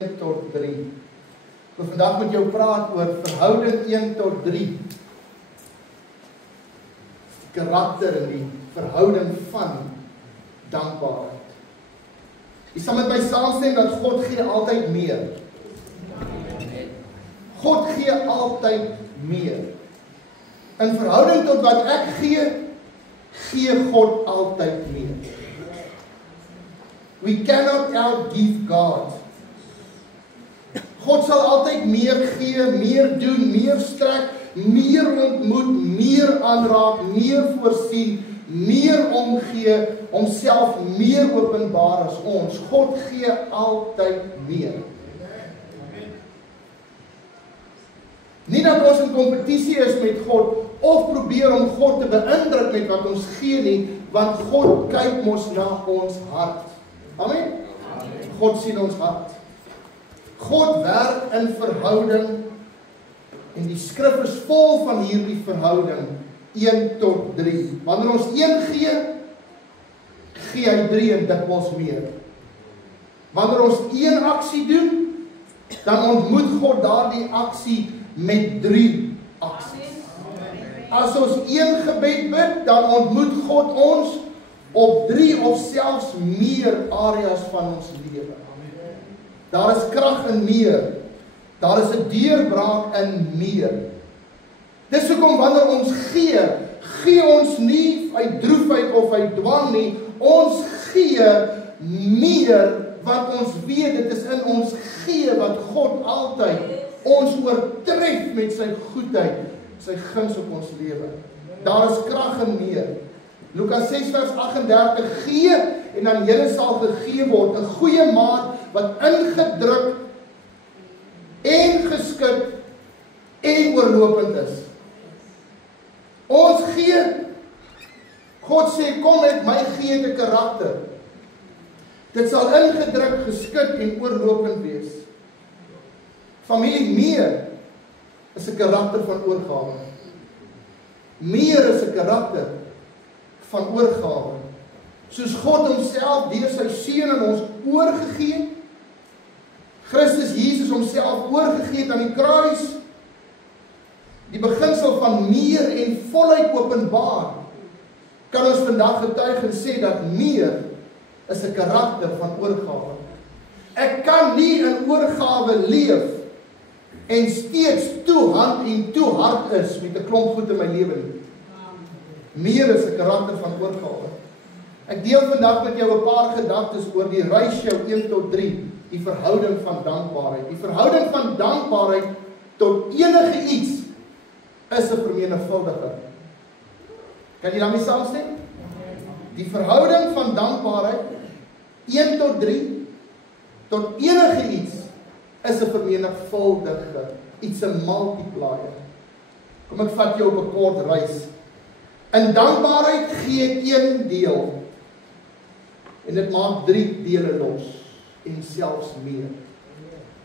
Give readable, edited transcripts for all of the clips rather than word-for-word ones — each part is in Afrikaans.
1 tot 3. Ek wil vandag met jou praat oor verhouding 1 tot 3. Die karakter en die verhouding van dankbaarheid. Jy sal met my saamstem dat God gee altyd meer. God gee altyd meer. In verhouding tot wat ek gee, gee God altyd meer. We cannot outgive God. God sal altyd meer gee, meer doen, meer strek, meer ontmoet, meer aanraak, meer voorsien, meer omgee, homself meer openbaar as ons. God gee altyd meer. Nie dat ons in kompetisie is met God of probeer om God te beïndruk met wat ons gee nie, want God kyk mos na ons hart. Amen? God sien ons hart. God werk in verhouding en die skrif is vol van hierdie verhouding 1 tot 3. Wanneer ons 1 gee, gee hy 3 en dikwels meer. Wanneer ons 1 aksie doen, dan ontmoet God daardie aksie met 3 aksies. As ons 1 gebed bid, dan ontmoet God ons op 3 of selfs meer areas van ons lewe. Daar is krag in meer. Daar is 'n deurbraak in meer. Dis hoekom wanneer ons gee ons nie uit droefheid of uit dwang nie. Ons gee meer wat ons weet dit is in ons gee wat God altyd ons oortref met sy goedheid, sy guns op ons lewe. Daar is krag in meer. Lukas 6 vers 38, gee en aan julle sal gegee word, 'n goeie maat wat ingedruk en geskik en oorlopend is. Ons gee, God sê, kom met my gee 'n karakter. Dit sal ingedruk, geskik en oorlopend wees. Familie, meer is 'n karakter van oorgawe. Meer is 'n karakter van oorgawe. Soos God homself deur sy seun aan ons oorgegee, Christus Jesus homself oorgegee het aan die kruis, die beginsel van meer en volheid openbaar, kan ons vandag getuig en sê dat meer is 'n karakter van oorgawe. Ek kan nie in oorgawe leef en steeds toe hand en toe hard is met 'n klomp goed in my lewe nie. Meer is 'n karakter van oorgawe. Ek deel vandag met jou 'n paar gedagtes oor die ratio 1 tot 3, die verhouding van dankbaarheid. Die verhouding van dankbaarheid tot enige iets is 'n vermenigvuldiger. Kan jy daarmee saamstem? Die verhouding van dankbaarheid 1 tot 3 tot enige iets is 'n vermenigvuldiger, iets 'n multiplier. Kom ek vat jou op 'n kort reis. In dankbaarheid gee ek 1 deel en dit maak 3 dele los en selfs meer.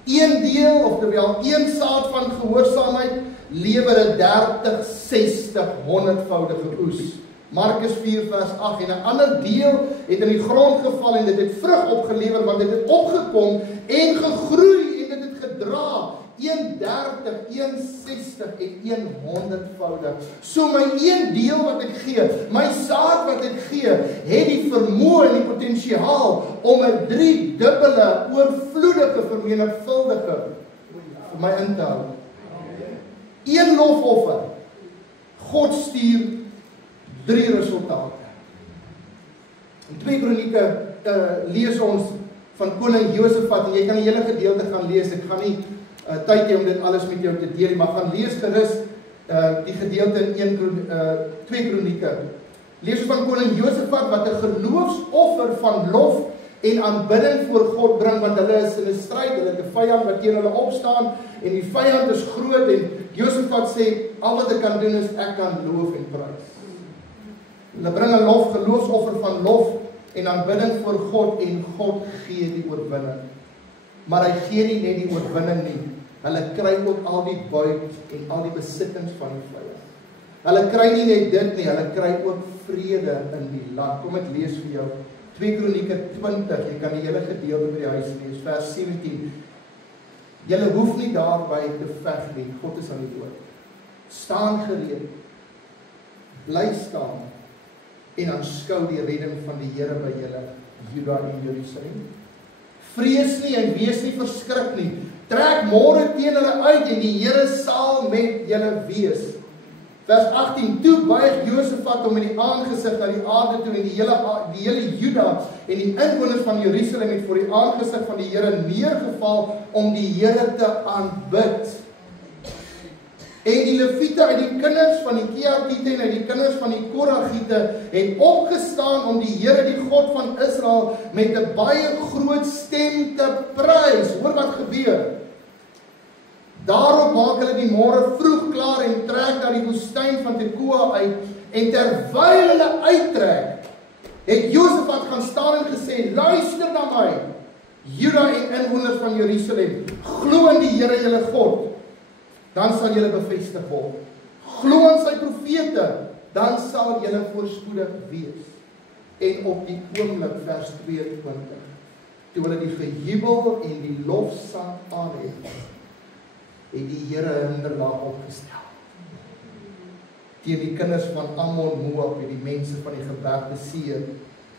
1 deel, oftewel 1 saad van gehoorsaamheid lewer 'n 30, 60, 100voudige oes. Markus 4 vers 8 en 'n ander deel het in die grond geval en dit het vrug opgelewer want dit het opgekom en gegroei en dit het gedra 130, 160 en 100voudig. So my 1 deel wat ek gee, my saad wat ek gee, het die vermoë en die potensiaal om 'n 3-dubbele oorvloedige vermenigvuldiger vir my in te hou. 1 lofoffer. God stuur 3 resultate. In 2 Kronieke lees ons van koning Josafat en jy kan die hele gedeelte gaan lees. Ek gaan nie tyd hê om dit alles met jou te deel, maar gaan lees gerus die gedeelte in 2 Kronieke. Lees van koning Josafat wat 'n geloofsoffer van lof en aanbidding voor God bring, want hulle is in 'n stryd, hulle het 'n vyand wat teen hulle opstaan en die vyand is groot en Josafat sê, al wat ek kan doen is ek kan loof en prys. Hulle bring 'n geloofsoffer van lof en aanbidding voor God en God gee die oorwinning. Maar hy gee nie net die oorwinning nie. Hulle kry ook al die buit en al die besittings van die vyand. Hulle kry nie net dit nie, hulle kry ook vrede in die land. Kom ek lees vir jou 2 Kronieke 20, jy kan die hele gedeelte by die huis lees, vers 17. Julle hoef nie daarby te veg nie, God is aan die woord. Staan gereed, bly staan, en aanskou die redding van die Here by julle, Juda en Jerusalem. Vrees nie en wees nie verskrik nie, trek môre teen hulle uit en die Here sal met julle wees. Vers 18, toe buig Josafat hom in die aangesig na die aarde toe en die hele Juda en die inwoners van Jerusalem het voor die aangesig van die Here neergeval om die Here te aanbid. En die Lewiete uit die kinders van die Kehatite en uit die kinders van die Koragiete het opgestaan om die Here, die God van Israel, met 'n baie groot stem te prys. Hoor wat gebeur. Daarop maak hulle die môre vroeg klaar en trek na die woestyn van Tekoa uit, en terwyl hulle uittrek, het Josafat gaan staan en gesê, luister na my, Juda en inwoners van Jerusalem, glo in die Here julle God, dan sal julle bevestig word. Glo in sy profete, dan sal julle voorspoedig wees. En op die oomblik, vers 22, toe hulle die gejubel en die lofsang aanhef, het die Here 'n hinderlaag opgestel teen die kinders van Ammon, Moab en die mense van die gebergte Seir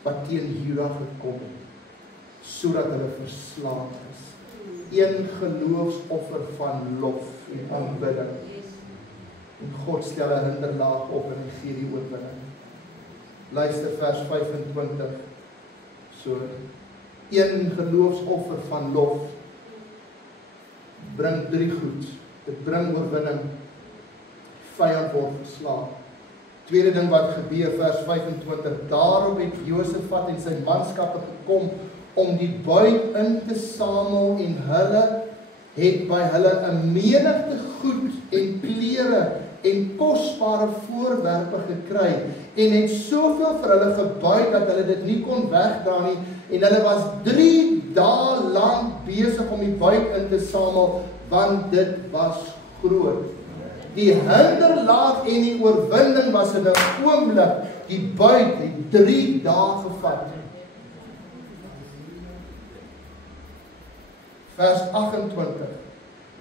wat teen Juda gekom het, sodat hulle verslaan is. Een geloofsoffer van lof en aanbidding. En God stel 'n hinderlaag op en hy gee die oorwinning. Luister vers 25. So, een geloofsoffer van lof bring 3 goed. Dit bring oorwinning. Vyand word verslaan. Tweede ding wat gebeur, vers 25. Daarop het Josafat en sy manskappe gekom om die buit in te samel en hulle het by hulle 'n menigte goed en klere en kosbare voorwerpe gekry en het soveel vir hulle gebuit dat hulle dit nie kon wegdra nie, en hulle was 3 dae lank besig om die buit in te samel, want dit was groot. Die hinderlaag en die oorwinning was in 'n oomblik, die buit het 3 dae gevat. Vers 28.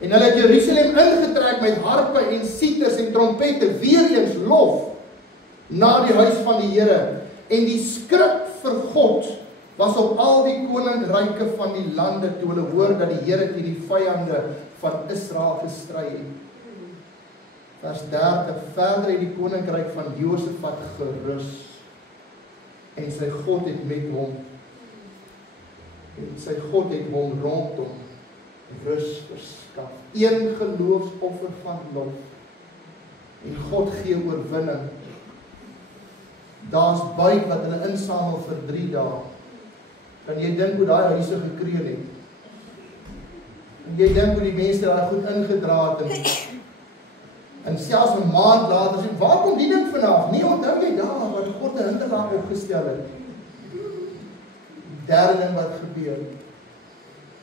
En hulle het Jerusalem ingetrek met harpe en sieters en trompette, weer eens lof, na die huis van die Here. En die skrik vir God was op al die koninkryke van die lande, toe hulle hoor dat die Here teen die vyande van Israel gestry het. Vers 30, verder het die koninkryk van Josafat gerus, en sy God het met hom, en sy God het hom rondom rus verskaf. Een geloofsoffer van lof, en God gee oorwinning. Daar's buit wat hulle insamel vir 3 dae. Kan jy dink hoe daai huise gekreun het? En jy dink hoe die mense daai goed ingedra het, en selfs 'n maand later sê, waar kom die ding vanaf? Nie onthou jy daar wat God 'n hinderlaag opgestel het. Die derde ding wat gebeur,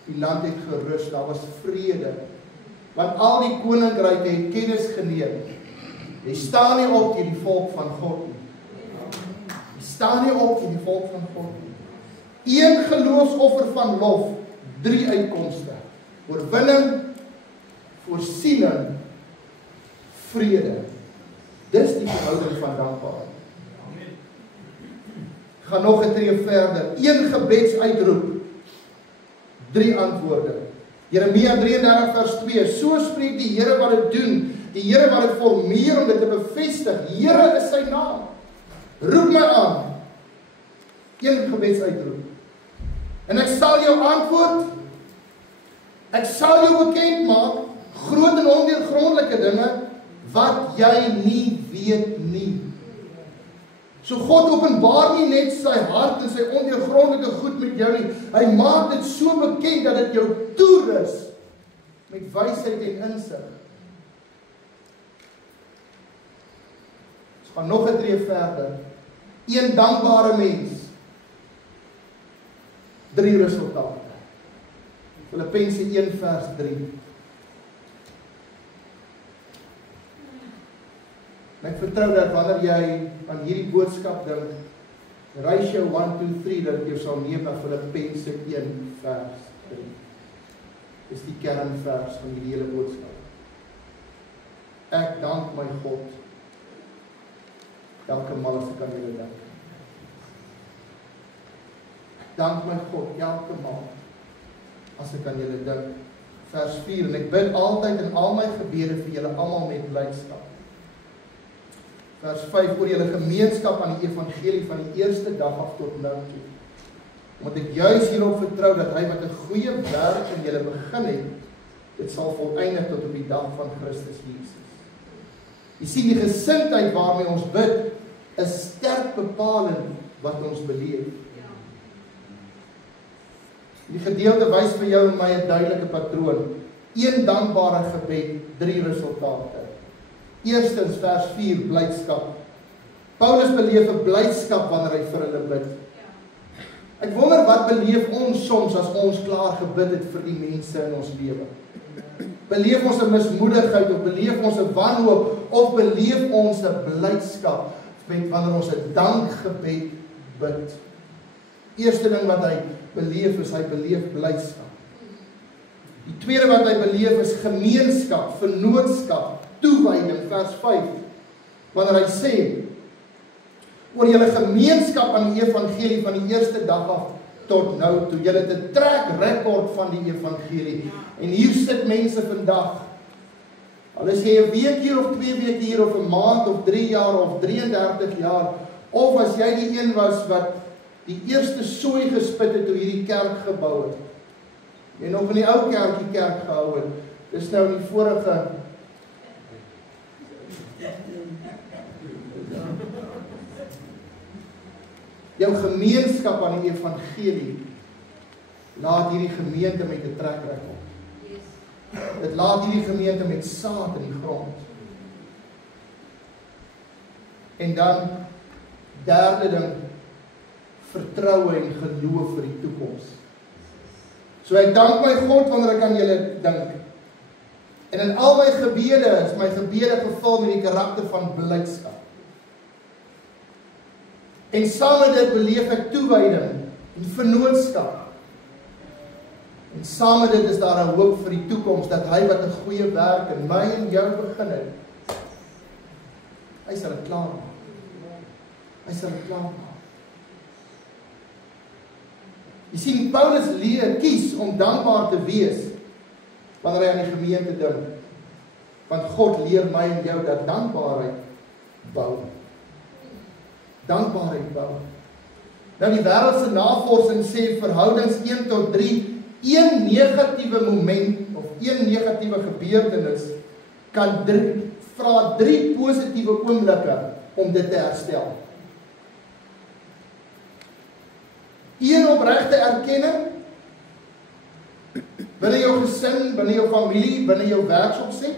die land het gerus, daar was vrede, want al die koninkryke het kennis geneem. Jy staan nie op teen die volk van God nie. Jy staan nie op teen die volk van God nie. Een geloofsoffer van lof, 3 uitkomste. Oorwinning, voorsiening, vrede. Dis die verhouding van dankbaarheid. Gaan nog 'n tree verder. 1 gebedsuitroep, 3 antwoorde. Jeremia 33 vers 2. So spreek die Here wat dit doen, die Here wat dit formeer om dit te bevestig. Here is sy naam. Roep my aan. 1 gebedsuitroep. En ek sal jou antwoord. Ek sal jou bekend maak groot en ondeurgrondelike dinge wat jy nie weet nie. So God openbaar nie net sy hart en sy ondeurgrondelike goed met jou nie. Hy maak dit so bekend dat dit jou toerus met wysheid en insig. Ons gaan nog 'n tree verder. 1 dankbare mens. 3 resultate. Filippense 1 vers 3. En ek vertrou dat wanneer jy aan hierdie boodskap dink, ratio 1, 2, 3, dat jy sal neem na Filippense 1 vers 3. is die kernvers van die hele boodskap. Ek dank my God, elke maal as ek aan julle dink. Ek dank my God, elke maal as ek aan julle dink. Vers 4, en ek bid altyd in al my gebede vir julle almal met blydskap. Vers 5, oor julle gemeenskap aan die evangelie van die eerste dag af tot nou toe. Want ek juis hierop vertrou dat hy wat 'n goeie werk in julle begin het, dit sal volëindig tot op die dag van Christus Jesus. Jy sien die gesindheid waarmee ons bid, is sterk bepalend wat ons beleef. Die gedeelte wys vir jou en my 'n duidelike patroon. 1 dankbare gebed, 3 resultate. Eerstens vers 4, blydskap. Paulus beleef 'n blydskap wanneer hy vir hulle bid. Ek wonder wat beleef ons soms as ons klaar gebid het vir die mense in ons lewe. Beleef ons 'n mismoedigheid of beleef ons 'n wanhoop of beleef ons 'n blydskap wanneer ons 'n dankgebed bid. Eerste ding wat hy beleef is hy beleef blydskap. Die tweede wat hy beleef is gemeenskap, vennootskap, toewyding, vers 5. Wanneer hy sê oor julle gemeenskap aan die evangelie van die eerste dag af tot nou toe. Julle het 'n trek rekord van die evangelie. En hier sit mense vandag. Al is jy 'n week hier of 2 weke hier of 'n maand of 3 jaar of 33 jaar, of as jy die een was wat die eerste sooi gespit het toe hierdie kerk gebou het. Jy nog in die ou kerkie kerk gehou het. Dis nou in die vorige jou gemeenskap aan die evangelie laat hierdie gemeente met 'n trek rekord. Dit laat hierdie gemeente met saad in die grond. En dan derde ding, vertroue en geloof vir die toekoms. So ek dank my God wanneer ek aan julle dink. En in al my gebede is my gebede gevul met die karakter van blydskap. En saam met dit beleef ek toewyding en vennootskap. En saam met dit is daar 'n hoop vir die toekoms dat hy wat 'n goeie werk in my en jou begin het, hy sal dit klaar maak. Hy sal dit klaar maak. Jy sien, Paulus kies om dankbaar te wees wanneer hy aan die gemeente dink. Want God leer my en jou dat dankbaarheid bou. Dankbaarheid bou. Nou die wêreldse navorsing sê verhoudings 1 tot 3, een negatiewe moment of een negatiewe gebeurtenis kan vra 3 positiewe oomblikke om dit te herstel. 1 opregte erkenning binne jou gesin, binne jou familie, binne jou werksopset.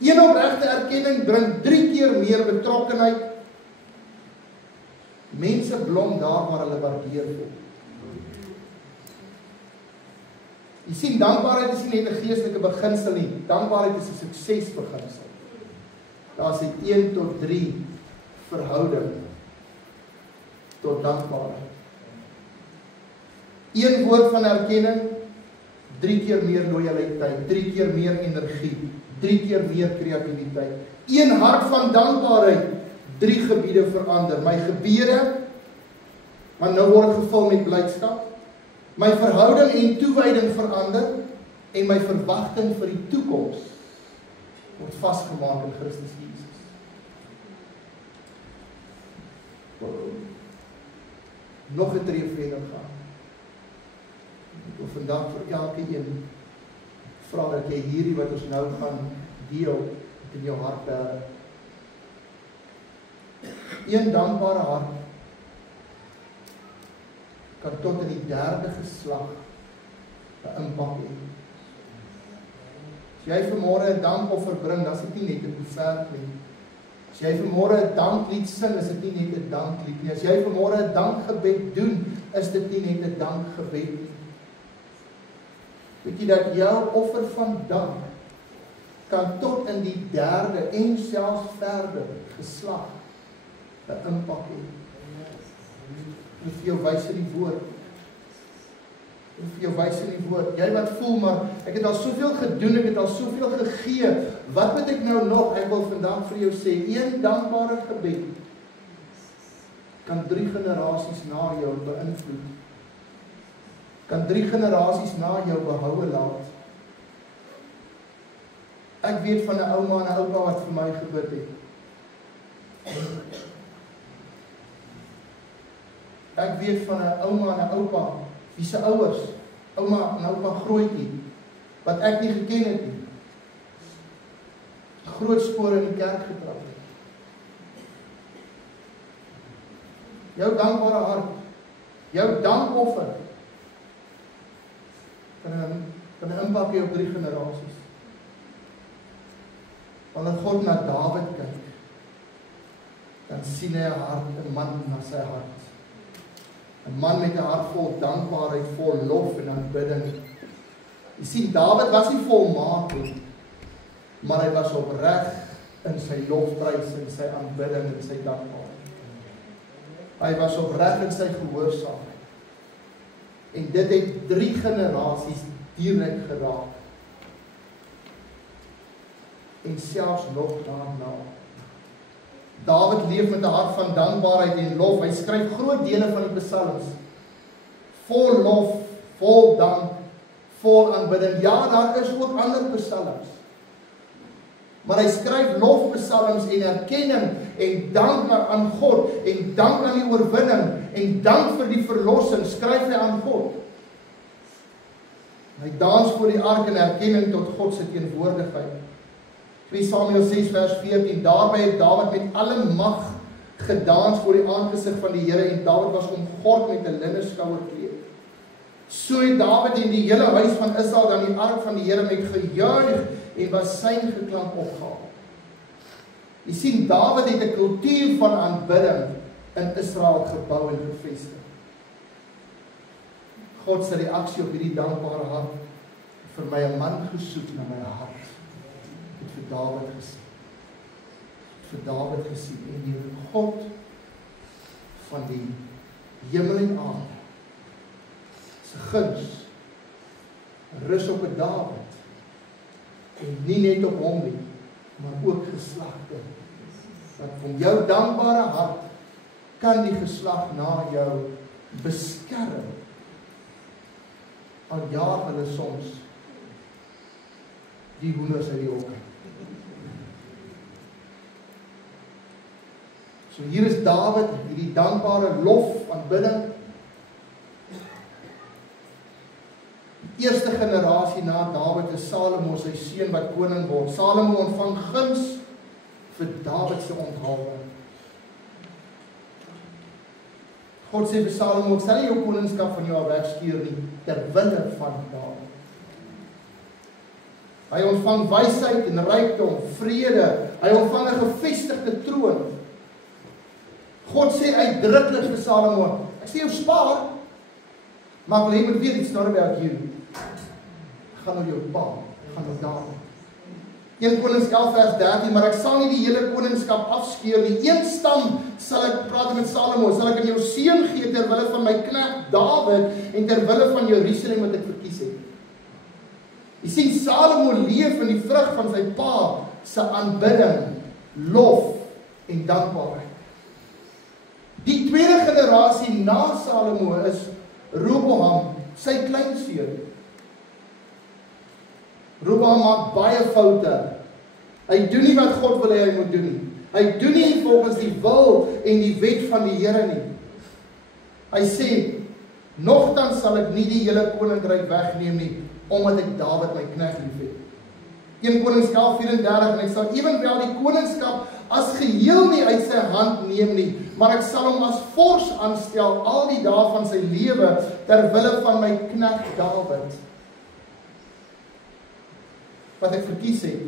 1 opregte erkenning bring 3 keer meer betrokkenheid. Mense blom daar waar hulle waardeer word. Jy sien, dankbaarheid is nie net 'n geestelike beginsel nie. Dankbaarheid is 'n suksesbeginsel. Daar is 'n 1 tot 3 verhouding tot dankbaarheid. 1 woord van erkenning, 3 keer meer loyaliteit, 3 keer meer energie, 3 keer meer kreatiwiteit. 1 hart van dankbaarheid, 3 gebiede verander. My gebede, want nou word gevul met blydskap. My verhouding en toewyding verander en my verwagting vir die toekoms word vasgemaak in Christus Jesus. Nog 'n tree verder gaan. Ek wil vandag vir elke een vra dat jy hierdie wat ons nou gaan deel in jou hart bære. 1 dankbare hart kan tot in die 3de geslag 'n impak hê. As jy vanmôre 'n dankoffer bring, dan is dit nie net 'n offert nie. As jy vanmôre 'n danklied sing, is dit nie net 'n danklied nie. As jy vanmôre 'n dankgebed doen, is dit nie net 'n dankgebed nie. Weet jy dat jou offer van dank kan tot in die 3de en selfs verder geslag 'n impak hê. Dit vir jou wys in die woord. vir jou wys in die woord, jy wat voel, maar ek het al soveel gedoen, ek het al soveel gegee, wat moet ek nou nog? Ek wil vandag vir jou sê, een dankbare gebed kan 3 generasies na jou beïnvloed, kan 3 generasies na jou behoue laat. Ek weet van 'n ouma en 'n oupa wat vir my gebid het. Ek weet van 'n ouma en 'n oupa, wie se ouers, ouma en oupa grootjie, wat ek nie geken het nie, groot spore in die kerk getrap het. Jou dankbare hart, jou dankoffer, kan 'n impak hê op 3 generasies. Wanneer God na Dawid kyk, dan sien hy 'n hart, 'n man na sy hart. 'n Man met 'n hart vol dankbaarheid, vol lof en aanbidding. Jy sien, Dawid was nie volmaak nie, maar hy was opreg in sy lofprys en sy aanbidding en sy dankbaarheid. Hy was opreg in sy gehoorsaamheid. En dit het 3 generasies direk geraak. En selfs nog daarna. Dawid leef met 'n hart van dankbaarheid en lof. Hy skryf groot dele van die psalms. Vol lof, vol dank, vol aanbidding. Ja, daar is ook ander psalms. Maar hy skryf lofpsalms en erkenning en dank aan God en dank aan die oorwinning en dank vir die verlossing skryf hy aan God. Hy dans voor die ark in erkenning tot God se teenwoordigheid. 2 Samuel 6 vers 14, daarby het Dawid met alle mag gedans voor die aangesig van die Here en Dawid was omgord met 'n linne skouerkleed. So het Dawid en die hele huis van Israel dan die ark van die Here met gejuig en was sein geklank opgehaal. Jy sien, Dawid het 'n kultuur van aanbidding in Israel gebou en gevestig. God se reaksie op hierdie dankbare hart, vir my 'n man gesoek na my hart. Het vir Dawid gesien. Het vir Dawid gesien en die God van die hemel en aarde se guns rus op 'n Dawid en nie net op hom nie, maar ook geslagte. Dat van jou dankbare hart kan die geslag na jou beskerm. Al jaag hulle soms die hoenders uit die hokke. So hier is Dawid, hierdie dankbare lof, aanbidding. Die eerste generasie na Dawid is Salomo, sy seun wat koning word. Salomo ontvang guns vir Dawid se onthaaling. God sê vir Salomo, ek sal nie jou koningskap van jou af wegskeer nie, ter wille van Dawid. Hy ontvang wysheid en rykdom, vrede, hy ontvang 'n gevestigde troon. God sê uitdruklik vir Salomo, ek sê jou spaar, maar ek wil hê jy moet weet, it's not about you. Ek gaan oor jou pa, ek gaan oor Dawid. 1 Konings 11 vers 13, maar ek sal nie die hele koningskap afskeer nie. Een stam sal ek, praat met Salomo, sal ek in jou seun gee ter wille van my knegt Dawid en ter wille van Jerusalem wat ek verkies het. Jy sien, Salomo leef in die vrug van sy pa se aanbidding, lof en dankbaarheid. Die tweede generasie na Salomo is Roboam, sy kleinseun. Roboam maak baie foute. Hy doen nie wat God wil hê hy moet doen nie. Hy doen nie volgens die wil en die wet van die Here nie. Hy sê, nogtans sal ek nie die hele koninkryk wegneem nie, omdat ek Dawid my knegt liefhet. 1 Konings 11:34, en ek sal ewenwel die koningskap as geheel nie uit sy hand neem nie, maar ek sal hom as vors aanstel al die dae van sy lewe ter wille van my knegt Dawid. Wat ek verkies het,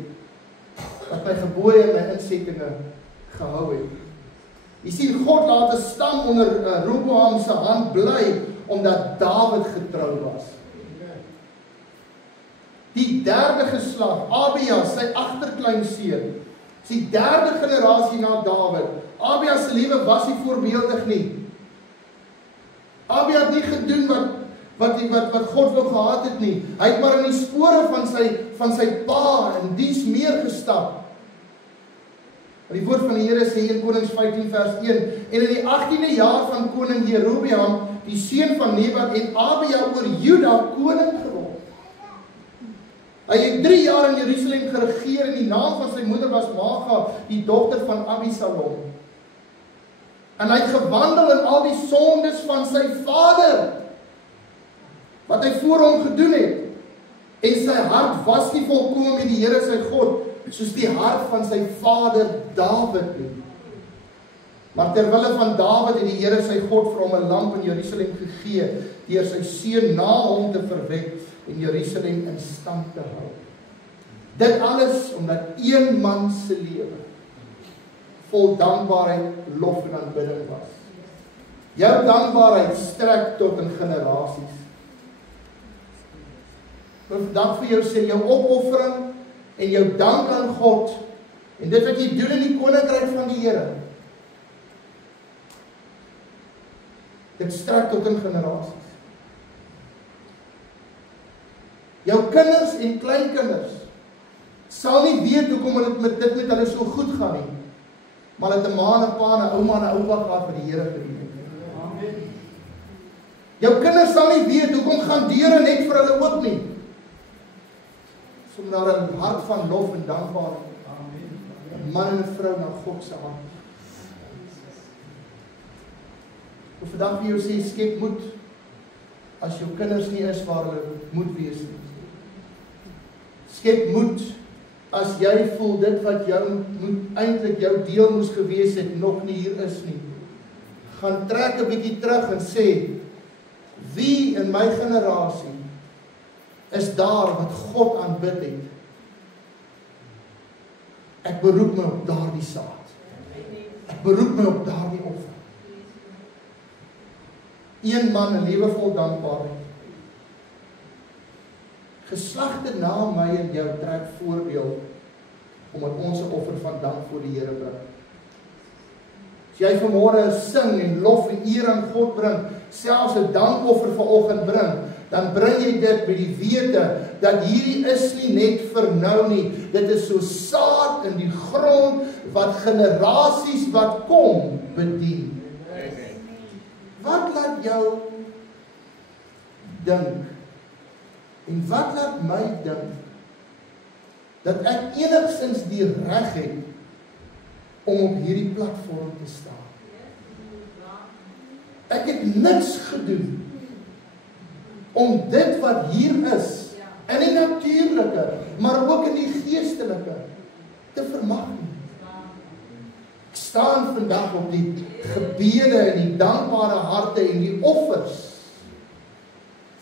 wat my gebooie en my insettinge gehou het. Jy sien, God laat 'n stam onder Roboam se hand bly, omdat Dawid getrou was. Die derde geslag, Abia, sy agterkleinseun, is die derde generasie na Dawid. Abia se lewe was nie voorbeeldig nie. Abia het nie gedoen wat God wou gehad het nie. Hy het maar in die spore van sy pa en dies meer gestap. Die woord van die Here sê in Konings 15 vers 1, en in die 18de jaar van koning Jerobeam, die seun van Nebat, en Abia oor Juda koning geword. Hy het 3 jaar in Jerusalem geregeer en die naam van sy moeder was Maaga, die dogter van Abisalom. En hy het gewandel in al die sondes van sy vader, wat hy voor hom gedoen het. En sy hart was nie volkome met die Here sy God, soos die hart van sy vader Dawid nie. Maar terwille van Dawid het die Here sy God vir hom 'n lamp in Jerusalem gegee, deur sy seun na hom te verwek en Jerusalem in stand te hou. Dit alles omdat een man se lewe vol dankbaarheid, lof en aanbidding was. Jou dankbaarheid strek tot in generasies. Ek wil vandag vir jou sê, jou opoffering en jou dank aan God en dit wat jy doen in die koninkryk van die Here, dit strek tot in generasies. Jou kinders en kleinkinders sal nie weet hoekom dit met hulle so goed gaan nie, maar hulle het 'n ma en 'n pa en 'n ouma en 'n oupa gehad vir die Here gedien het. Amen. Jou kinders sal nie weet hoekom gaan deure net vir hulle oop nie, om naar 'n hart van lof en dankbaarheid. Amen. 'n Man en 'n vrou na God se hart. Ek wil vandag vir jou sê, skep moed as jou kinders nie is waar hulle moet wees nie. Skep moed as jy voel dit wat jou moet eintlik jou deel moes gewees het nog nie hier is nie. Gaan trek 'n bietjie terug en sê, wie in my generasie is daar wat God aanbid het? Ek beroep my op daardie saad. Ek beroep my op daardie offer. Een man, 'n lewe vol dankbaarheid. Geslagte na my en jou trek voorbeeld, omdat ons 'n offer van dank voor die Here bring. As jy vanmôre sing en lof en eer aan God bring, selfs 'n dankoffer vanoggend bring, dan bring jy dit by die wete dat hierdie is nie net vir nou nie. Dit is so saad in die grond wat generasies wat kom bedien. Wat laat jou dink? En wat laat my dink dat ek enigstens die reg het om op hierdie platform te staan? Ek het niks gedoen om dit wat hier is, in die natuurlike, maar ook in die geestelike, te vermag nie. Ek staan vandag op die gebede en die dankbare harte en die offers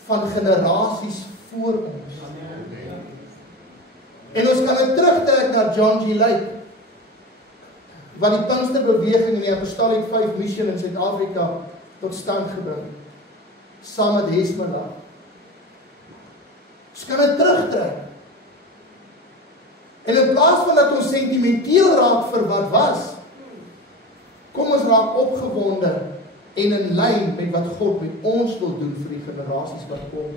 van generasies voor ons. En ons kan dit terugtrek na John G. Lake, wat die Pinksterbeweging en die Apostolic 5 Mission in Suid-Afrika tot stand gebring, saam met Hesmela. Ons kan dit terugtrek. En in plaas van dat ons sentimenteel raak vir wat was, kom ons raak opgewonde en in lyn met wat God met ons wil doen vir die generasies wat kom.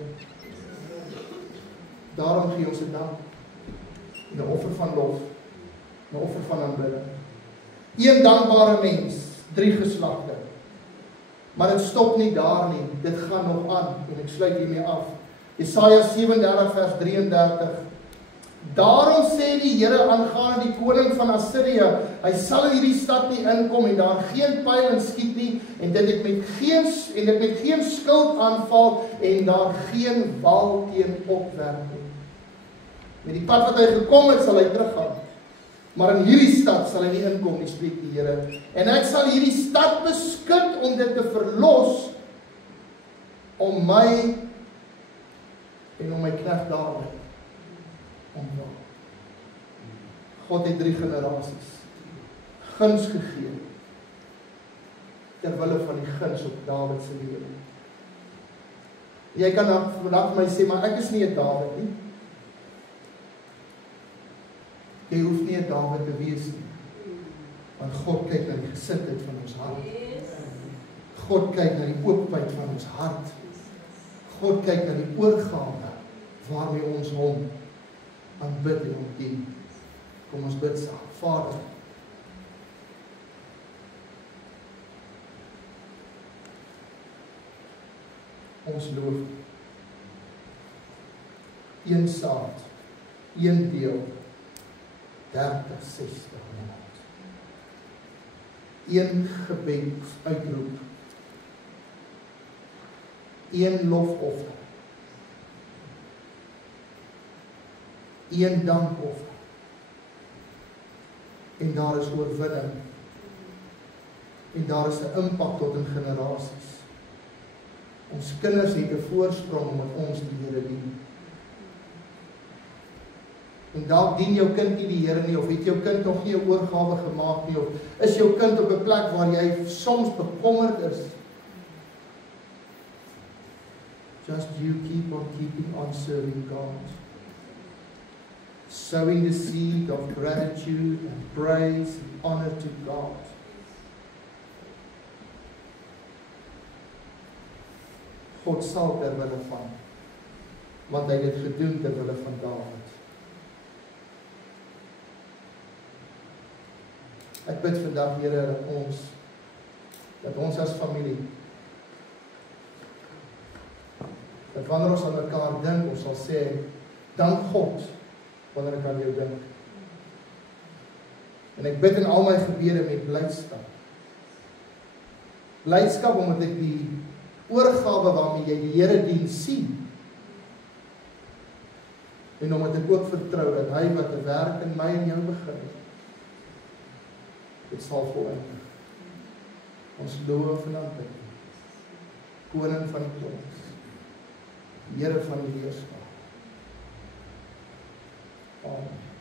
Daarom gee ons 'n dank, 'n offer van lof, 'n offer van aanbidding. Een dankbare mens, 3 geslagte. Maar dit stop nie daar nie, dit gaan nog aan, en ek sluit hiermee af. Jesaja 37 vers 33. Daarom sê die Here aangaande die koning van Assirië, hy sal in hierdie stad nie inkom en daar geen pyl en skiet nie, en dit met geen skild aanval en daar geen wal teen opwerp nie. Met die pad wat hy gekom het, sal hy teruggaan. Maar in hierdie stad sal hy nie inkom nie, spreek die Here. En ek sal hierdie stad beskik om dit te verlos, om my en om my knegt Dawid omwil. God het 3 generasies guns gegee, terwille van die guns op Dawid se lewe. Jy kan vandag vir my sê, maar ek is nie 'n Dawid nie. Jy hoef nie 'n Dawid te wees nie. Want God kyk na die gesindheid van ons hart. God kyk na die oopheid van ons hart. God kyk na die oorgawe waarmee ons hom aanbid en hom dien. Kom ons bid saam. Vader, ons loof een saad, een deel, 30, 60 maand. Een gebed uitroep, een lofoffer, een dankoffer, en daar is oorwinning, en daar is 'n impak tot in generasies. Ons kinders het 'n voorsprong omdat ons die Here dien. En dalk dien jou kind nie die Here nie, of het jou kind nog nie 'n oorgawe gemaak nie, of is jou kind op 'n plek waar jy soms bekommerd is. Just you keep on keeping on serving God. Sowing the seed of gratitude and praise and honor to God. God sal ter wille van, want hy het dit gedoen ter wille van Dawid. Ek bid vandag, Here, dat ons as familie, dat wanneer ons aan mekaar dink, ons sal sê, dank God, wanneer ek aan jou dink. En ek bid in al my gebede met blydskap. Blydskap omdat ek die oorgawe waarmee jy die Here dien sien. En omdat ek ook vertrou dat hy wat 'n werk in my en jou begin het, dit sal volëindig. Ons loof en aanbid. Koning van die konings, Here van die heerskappy. Amen.